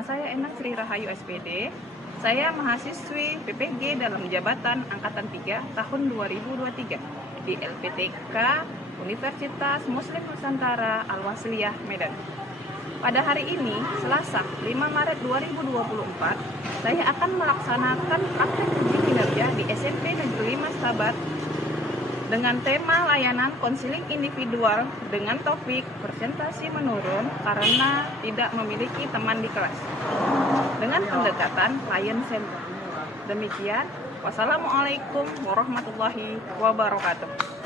Nama saya Ena Sri Rahayu SPD. Saya mahasiswi PPG dalam jabatan Angkatan 3 tahun 2023 di LPTK Universitas Muslim Nusantara Al-Wasliyah Medan. Pada hari ini, Selasa 5 Maret 2024, saya akan melaksanakan praktek uji kinerja di SMP Negeri 5 Sahabat dengan tema layanan konseling individual dengan topik presentasi menurun karena tidak memiliki teman di kelas dengan pendekatan client center. Demikian, wassalamualaikum warahmatullahi wabarakatuh.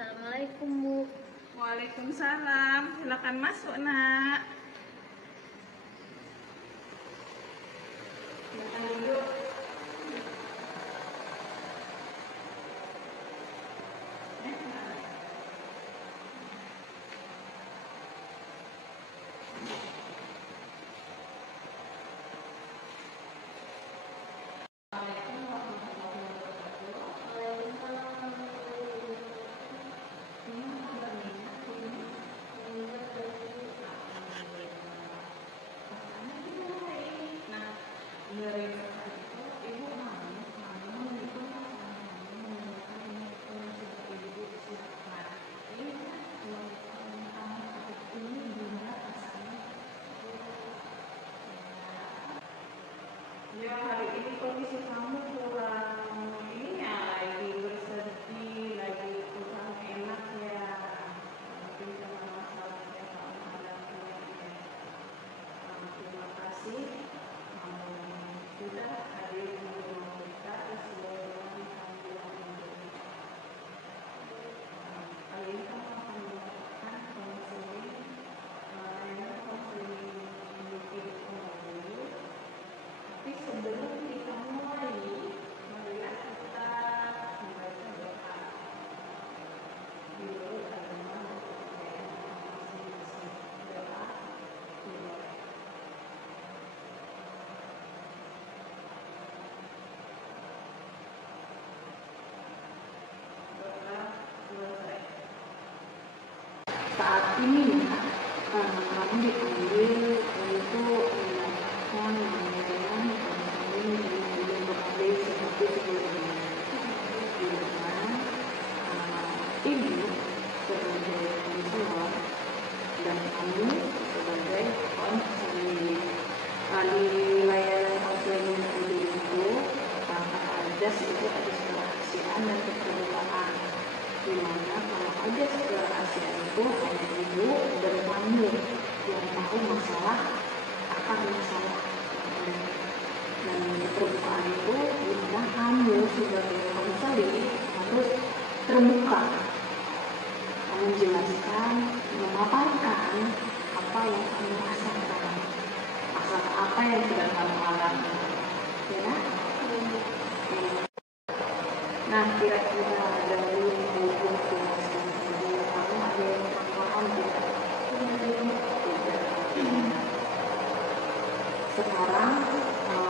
Assalamualaikum, Bu. Waalaikumsalam. Silakan masuk, Nak. Silakan duduk. Ya, hari ini kondisi kamu kurang ini ya, lagi bersedih, lagi kurang enak ya. Mungkin karena masalah yang kamu hadapi ya. Terima kasih kamu sudah hadir di rumah kita sesuai dengan panggilan ini. Kali ini kamu akan mendapatkan konseling, konseling individu dulu. Tapi sebelum kita mulai, marilah kita membaca doa. Dulu agama masing-masing doa dulu. Doa selesai. Saat ini ya, kamu dipanggil untuk melakukan pemberian konseling dengan berbagai seperti sebelumnya. Di mana ibu sebagai konselor dan kamu sebagai konseling. Di layanan konseling individu itu tanpa ajas itu ada kerahasiaan dan keterbukaan. Di mana kalau ajas kerahasiaan itu hanya ibu dan kamu yang tahu masalah akar masalah. Dan keterbukaan itu dimana kamu sebagai konseling harus terbuka, kamu jelaskan, memaparkan apa yang kamu rasakan, masalah apa yang sedang kamu alami, ya. Nah, kira-kira dari ibu jelaskan tadi, kamu ada yang paham tidak? Sekarang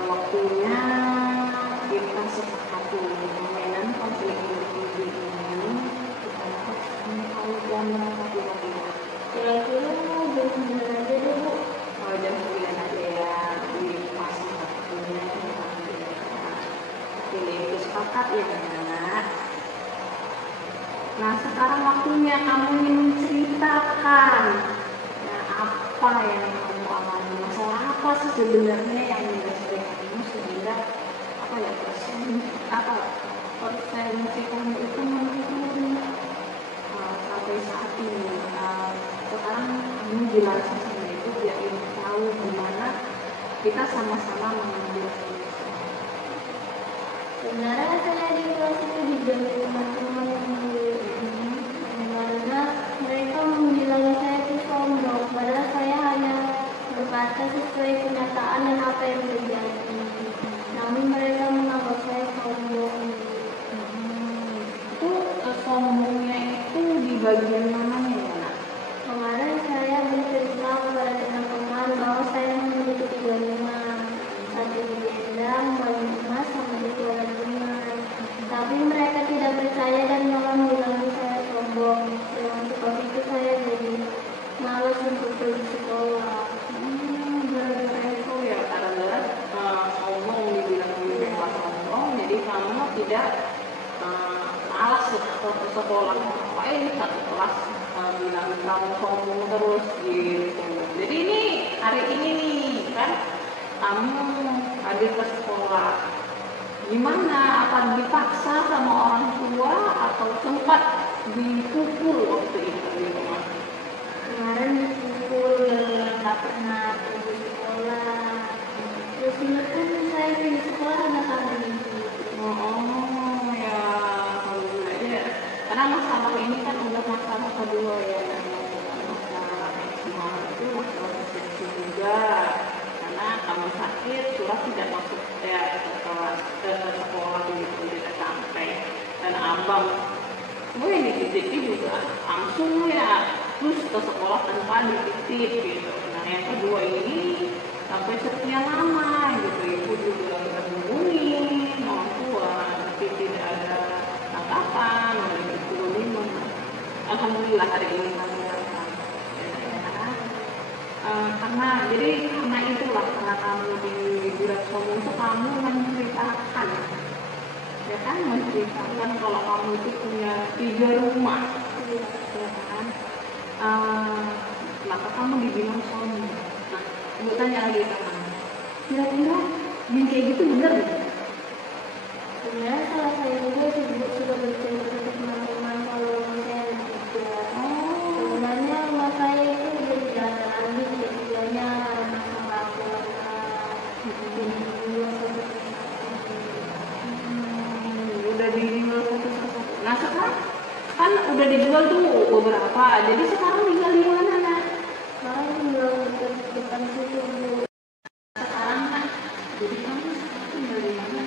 waktunya kita sepakati permainan konseling individu ini. Kita harus tahu jam berapa kira-kira. Kira-kira jam 9 aja deh, Bu. Jam 9 aja ya, di pas waktunya. Oke, itu sepakat ya anak. Nah, sekarang waktunya kamu menceritakan ya, apa yang kamu alami, masalah apa sih sebenarnya yang dirasain kamu sehingga apa ya persepsi kamu itu menurun sampai saat ini. Sekarang kamu jelaskan sama itu biar ibu tahu gimana kita sama-sama mengambil solusi. Sebenarnya saya di kelas itu dijamin teman-teman yang dimana mereka bilang saya itu sombong, padahal saya hanya berkata sesuai kenyataan dan apa yang terjadi. Namun mereka menganggap saya sombong. Itu sombongnya itu di bagian mananya ya, Nak? Kemarin saya bercerita kepada teman-teman bahwa saya memiliki 3 rumah, satu di Jendang, Bayu Emas, sama di Kuala Lumpur. Tapi mereka tidak percaya dan malah bilang saya sombong. Dengan sebab itu saya jadi malas untuk pergi sekolah. Gara-gara itu ya, karena sekolah satu kelas bilang kamu sombong terus gitu. Jadi ini hari ini nih kan kamu hadir ke sekolah, gimana? Apa dipaksa sama orang tua atau sempat dipukul waktu itu di rumah? Kemarin dipukul, nggak pernah pergi sekolah. Terus ini kan saya di sekolah anak kami. Oh ya, alhamdulillah ya. Karena masalah ini kan udah masalah kedua ya. Masalah semua itu masalah seksi juga. Karena kamu sakit, surat tidak masuk ya ke kelas ke sekolah itu tidak sampai. Dan abang, gue dititip juga langsung ya, terus ke sekolah tanpa dititip gitu. Nah yang kedua ini sampai sekian lama gitu, ibu juga udah hubungin orang tua tapi tidak ada tanggapan, mulai itu. Alhamdulillah hari ini kami datang karena itulah, karena kamu di bulan sombong itu kamu menceritakan ya kan, menceritakan kalau kamu itu punya 3 rumah ya kan. Maka kamu dibilang sombong. Nah, ibu tanya lagi ke kamu, kira-kira yang kayak gitu bener gak? Sebenarnya salah saya juga sudah bercerita ke teman-teman kalau saya juga. Sebenarnya rumah saya itu udah jalan lagi ketiganya karena sama aku Udah dijual satu-satu. Nah sekarang kan udah dijual tuh beberapa, jadi sekarang tinggal di mana nak? sekarang tinggal depan situ dulu. Sekarang kan jadi kamu sekarang tinggal di mana?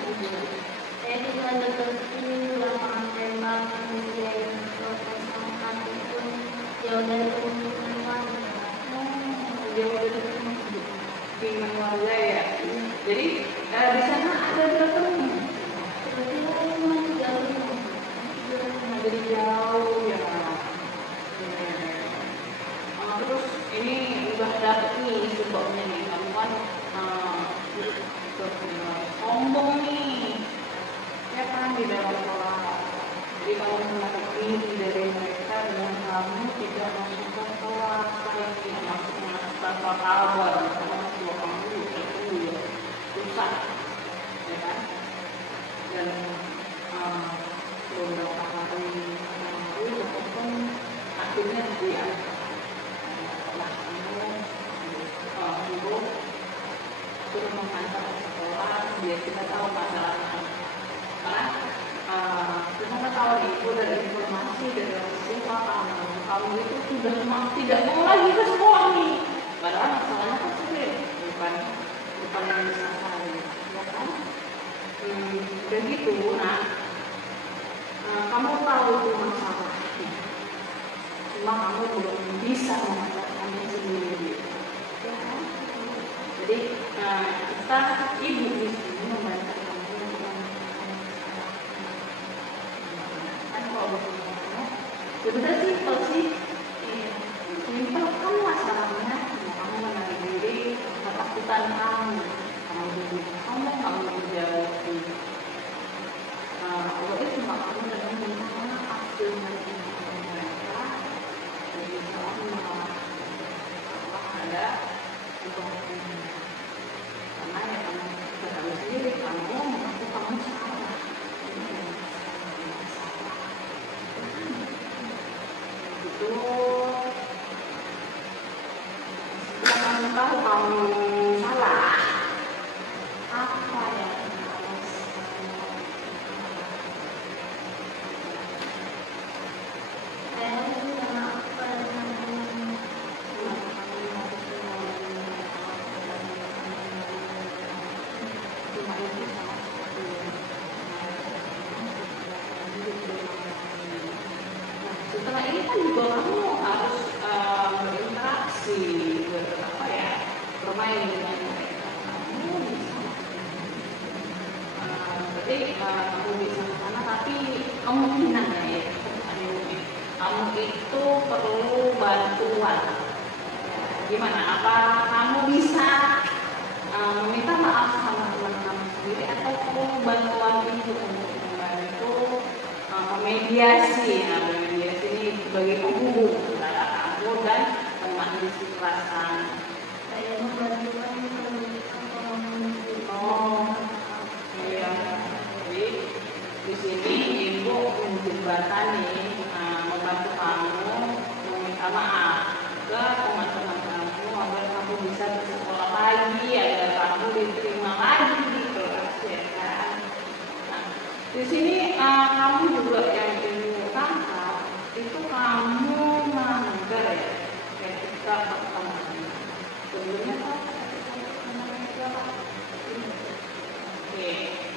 Saya tinggal dekat sini lapangan tembak kemudian proses sama itu jauh dari pemukiman. Jauh dari pemukiman warga ya. Jadi di sana ada berapa rumah? Jadi jauh ya. Terus ini udah dapet nih sebabnya nih, kamu kan sombong nih ya kan di dalam sekolah. Jadi kamu menarik diri dari mereka dengan kamu tidak masuk ke kelas, kayak tidak masuk tanpa kabar, karena tua kamu itu ya susah ya kan. Dan beberapa hari lalu teman akhirnya dia setelah kamu guru suruh mengantar ke sekolah biar kita tahu masalahnya. Karena kita ketahui ibu dari informasi dari orang tua kamu itu sudah tidak mau lagi ke sekolah nih, padahal masalahnya kan sudah bukan yang diselesaikan ya kan. Udah gitu nah, kamu tahu itu masalahnya, cuma kamu belum bisa mengatasinya sendiri ya kan? Jadi kita ibu di sini membantu kamu dengan kan kalau begini sebenarnya simpel sih, simpel kan masalahnya kamu menarik diri ketakutan kamu jadi sombong, kamu menjauh. Kalau itu cuma kamu dengan minta maaf dengan mereka, jadi selama ada untuk karena ya kamu ketahui sendiri kamu mengaku kamu salah. Itu setelah kamu tahu kamu salah, apa yang kamu Saya minta maaf pada teman-teman. setelah ini kan juga kamu harus berinteraksi, bermain dengan mereka. Kamu bisa, berarti kamu bisa ke sana, tapi kemungkinan ya, kamu itu perlu bantuan. Gimana? Apa kamu bisa meminta maaf sama teman kamu sendiri atau perlu bantuan itu untuk membantu memediasi. Nah, memediasi ini sebagai penghubung antara kamu dan teman di kelasan. Saya membantukan pendidikan. Oh, iya. Jadi di sini ibu menjembatani, membantu kamu meminta maaf ke teman-teman kamu agar kamu bisa bersekolah lagi, agar kamu diterima lagi di kelas, ya kan? Nah, di sini kamu juga yang ibu tangkap itu kamu melanggar ya etika pertemanan. Sebelumnya oke,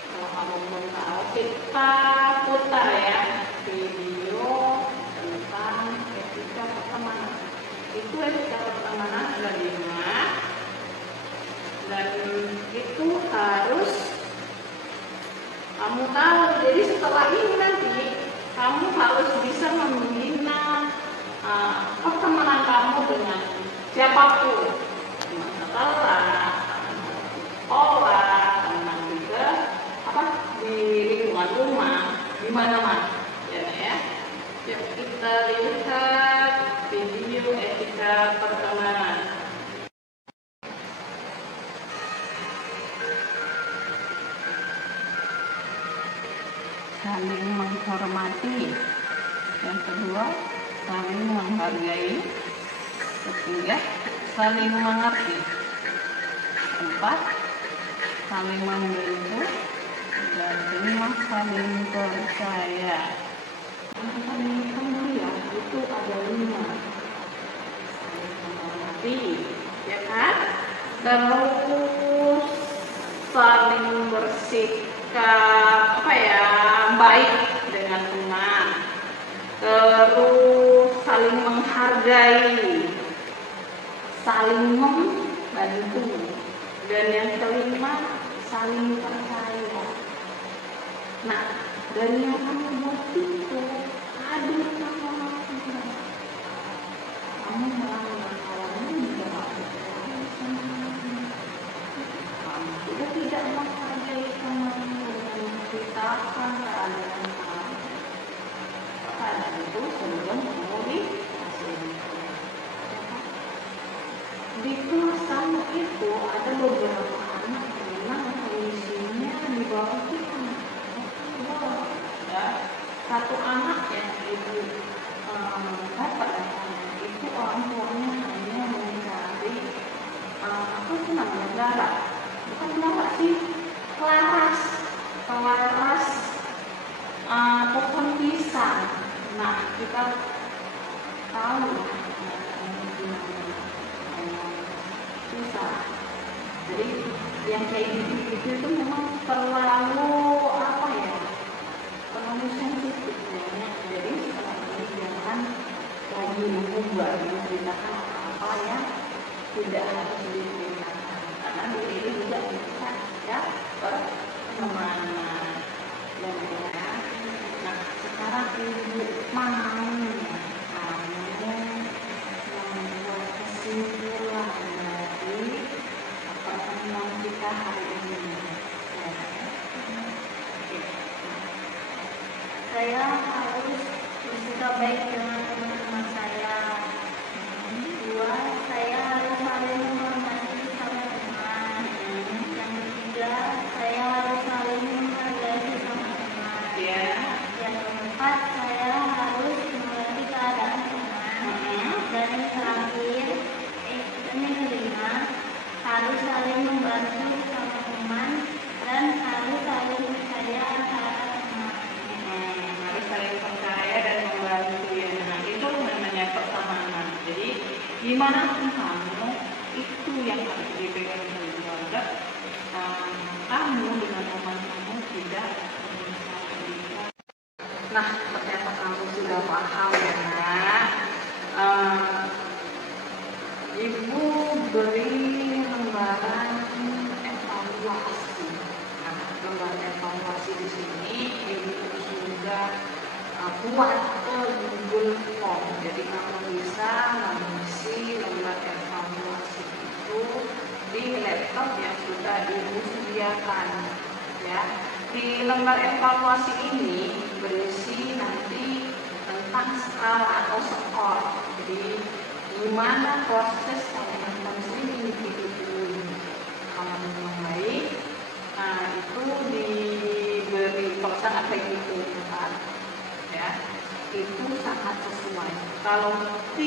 kalau kamu belum tahu, kita putar ya video tentang etika pertemanan. Itu etika pertemanan ada 5, dan itu harus kamu tahu. Jadi setelah ini nanti kamu harus bisa membina pertemanan kamu dengan siapapun, teman sekolah, teman juga di lingkungan rumah, di mana-mana, ya. Yuk kita lihat video etika pertemanan. Saling menghormati. Yang kedua, saling menghargai. Ketiga, saling mengerti. 4, saling membantu. Dan 5, saling percaya. Ya, itu ada 5. Saling menghormati, ya kan? Terus saling bersikap baik dengan teman. Terus saling menghargai, saling membantu, dan yang kelima saling percaya. Nah, dari yang kamu buat itu ada kamu melanggar kawanmu juga kamu juga tidak menghargai temanmu dan menceritakan keadaan kamu. Keadaan itu sebelum kamu di kelas kamu itu ada beberapa anak yang memang kondisinya di bawah kita. Ya, satu anak yang ibu dapat itu orang tuanya hanya mencari darah, bukan darah sih, kelaras pohon pisang. Nah, kita tahu susah. Jadi yang kayak gitu itu memang terlalu terlalu sensitif ya. Jadi setelah ini jangan lagi mengubah menceritakan apa yang tidak harus diceritakan, karena diri juga bisa ya pertemanan. Dan ya, nah sekarang ibu mau kamu membuat kesimpulan dari pertemuan kita hari ini. Saya harus bersikap baik dengan teman-teman saya. 2, saya harus saling menghormati sama teman. Yang ketiga, saya harus saling menghargai sama teman. Yang keempat, saya harus mengerti keadaan teman. Dan yang terakhir, yang kelima, harus saling membantu sama teman dan harus saling percaya terhadap teman. Harus saling percaya dan membantu ya. Nah, itu namanya pertemanan. Jadi gimana pun kamu itu yang harus dipegang oleh keluarga. Kamu dengan teman kamu tidak menyusahkan. Nah, ternyata kamu sudah paham ya. Ibu beri lembaran evaluasi. Nah, lembaran evaluasi di sini ibu sudah buat ke Google Form. Jadi kamu bisa mengisi lembar evaluasi itu di laptop yang sudah ibu sediakan, ya. Di lembar evaluasi ini berisi nanti tentang skala atau skor. Jadi gimana proses layanan konseling individu ini. Kalau memang baik, nah itu diberi kalau sangat baik itu kan, ya itu sangat sesuai. Kalau 3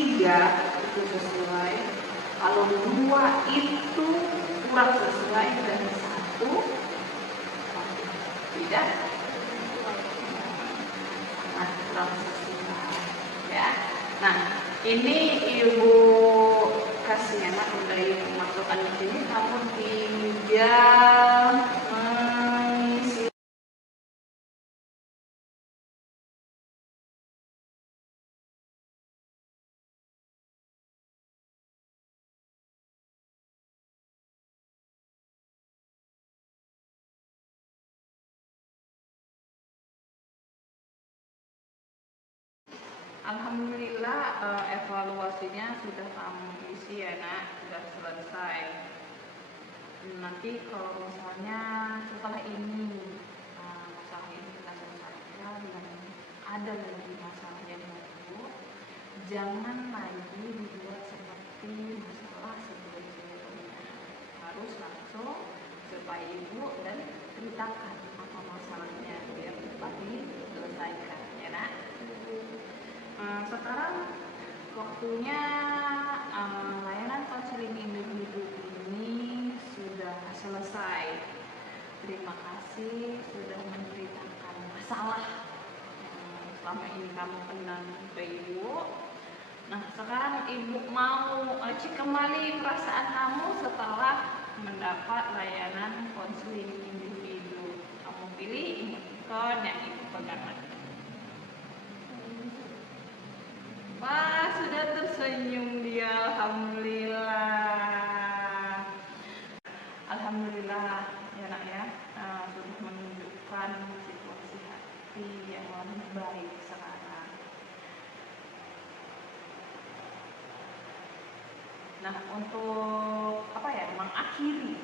itu sesuai, kalau 2 itu kurang sesuai dan 1 tidak kurang sesuai, ya. Nah ini ibu kasih anak dari masukkan di sini, kamu tinggal mengisi. Alhamdulillah evaluasinya sudah kamu isi ya nak, sudah selesai. Nanti kalau misalnya setelah ini masalah ini kita selesaikan dan ada lagi masalah yang baru, jangan lagi dibuat seperti masalah sebelumnya. Harus langsung supaya ibu dan ceritakan apa masalahnya biar cepat diselesaikan ya nak. Sekarang waktunya layanan konseling individu ini sudah selesai. Terima kasih sudah menceritakan masalah yang selama ini kamu kenal ke ibu. Nah sekarang ibu mau cek kembali perasaan kamu setelah mendapat layanan konseling individu. Kamu pilih emoticon yang ibu pegang. Wah, sudah tersenyum dia, alhamdulillah. Alhamdulillah ya nak ya, sudah menunjukkan situasi hati yang lebih baik sekarang. Nah untuk apa ya, mengakhiri,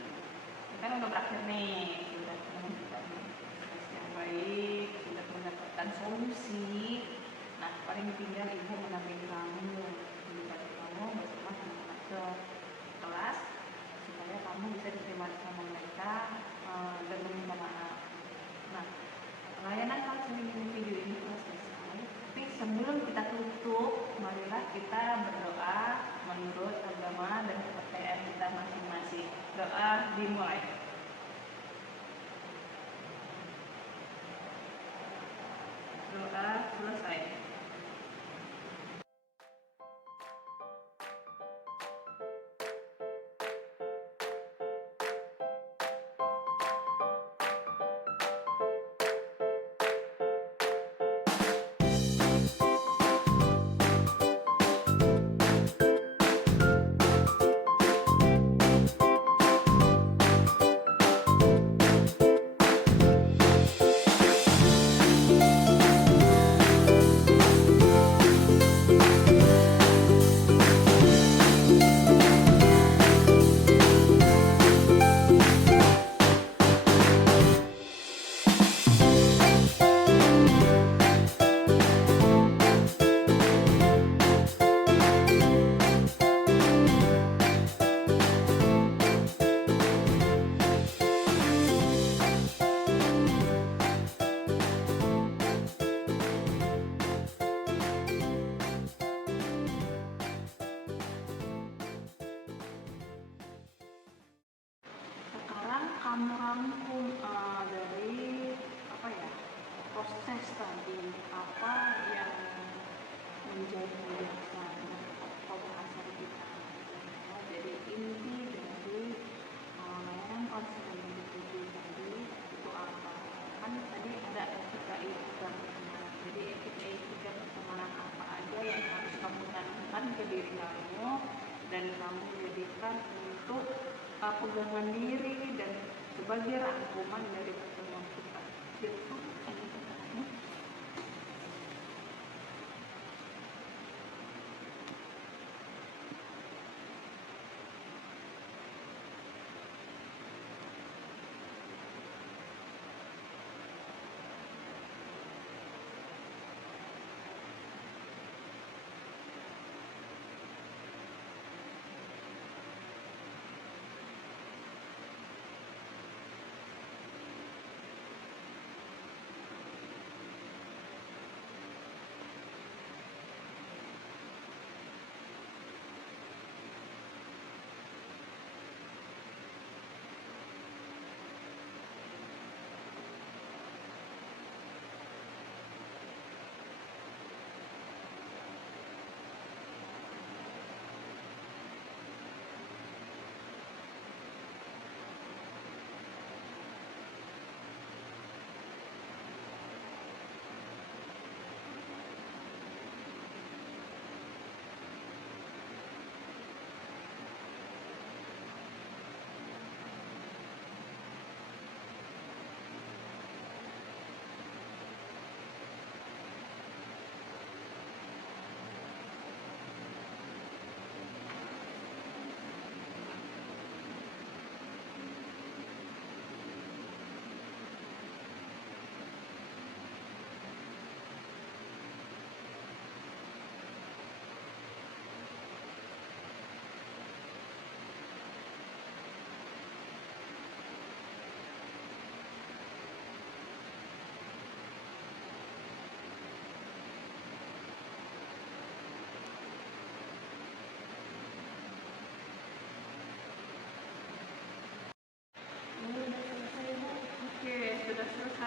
kita udah berakhir nih, sudah menunjukkan situasi yang baik, sudah mendapatkan solusi. Nah, paling tinggal ibu mendampingi kamu, membantu kamu bersama anak-anak ke kelas supaya kamu bisa diterima sama mereka dan meminta maaf. Nah, layanan konseling individu ini telah selesai. Tapi sebelum kita tutup, marilah kita berdoa menurut agama dan kepercayaan kita masing-masing. Doa dimulai. Doa selesai. Kamu rangkum dari apa ya, proses tadi apa yang menjadi dasar atau dasar kita. Jadi inti dari layanan konseling individu tadi itu apa? Kan tadi ada etika pertemanan. Jadi etika pertemanan apa aja yang harus kamu tanamkan ke diri kamu dan kamu jadikan untuk pegangan diri dan sebagai rangkuman dari pertemuan kita. Itu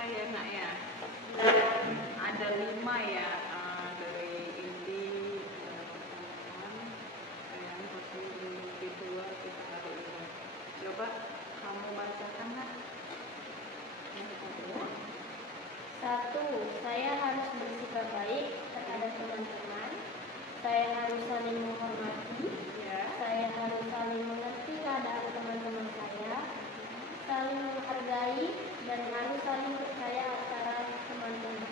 ya nak ya. Ada 5 ya, dari Indi, yang kedua kita ada ini. Coba kamu bacakan nak. Satu, saya harus bersikap baik terhadap teman-teman. Saya harus saling menghormati. Ya. Saya harus saling mengerti keadaan teman-teman saya. Saling menghargai dan harus saling percaya antara teman-teman.